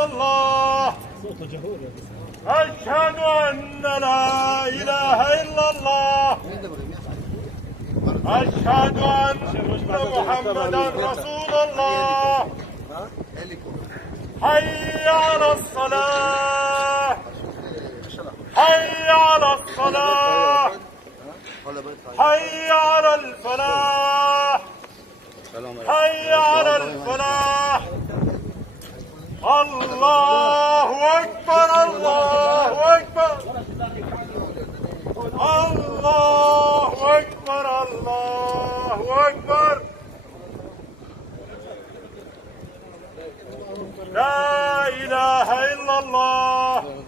الله أشهد أن لا إله إلا الله أشهد أن محمدا رسول الله حي على الصلاة حي على الصلاة حي على الفلاح حي على الفلاح الله أكبر الله أكبر الله أكبر الله أكبر لا إله إلا الله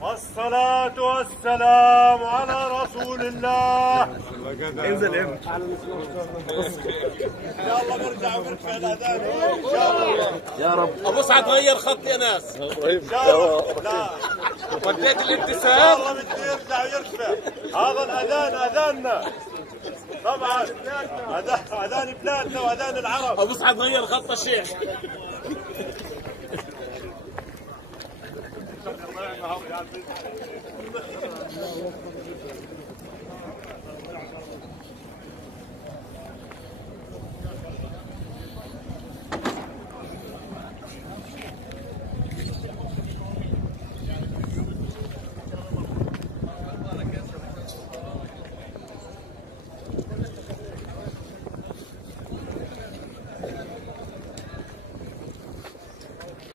والصلاة والسلام على رسول الله. انزل يلا نرجع ونرفع الاذان ان شاء الله. يا رب. ابو سعد غير خط يا ناس. ان شاء الله. لا وديت الابتسام. والله بده يرجع ويرفع. هذا الاذان اذاننا. طبعا اذان بلادنا واذان العرب. ابو سعد غير خط الشيخ.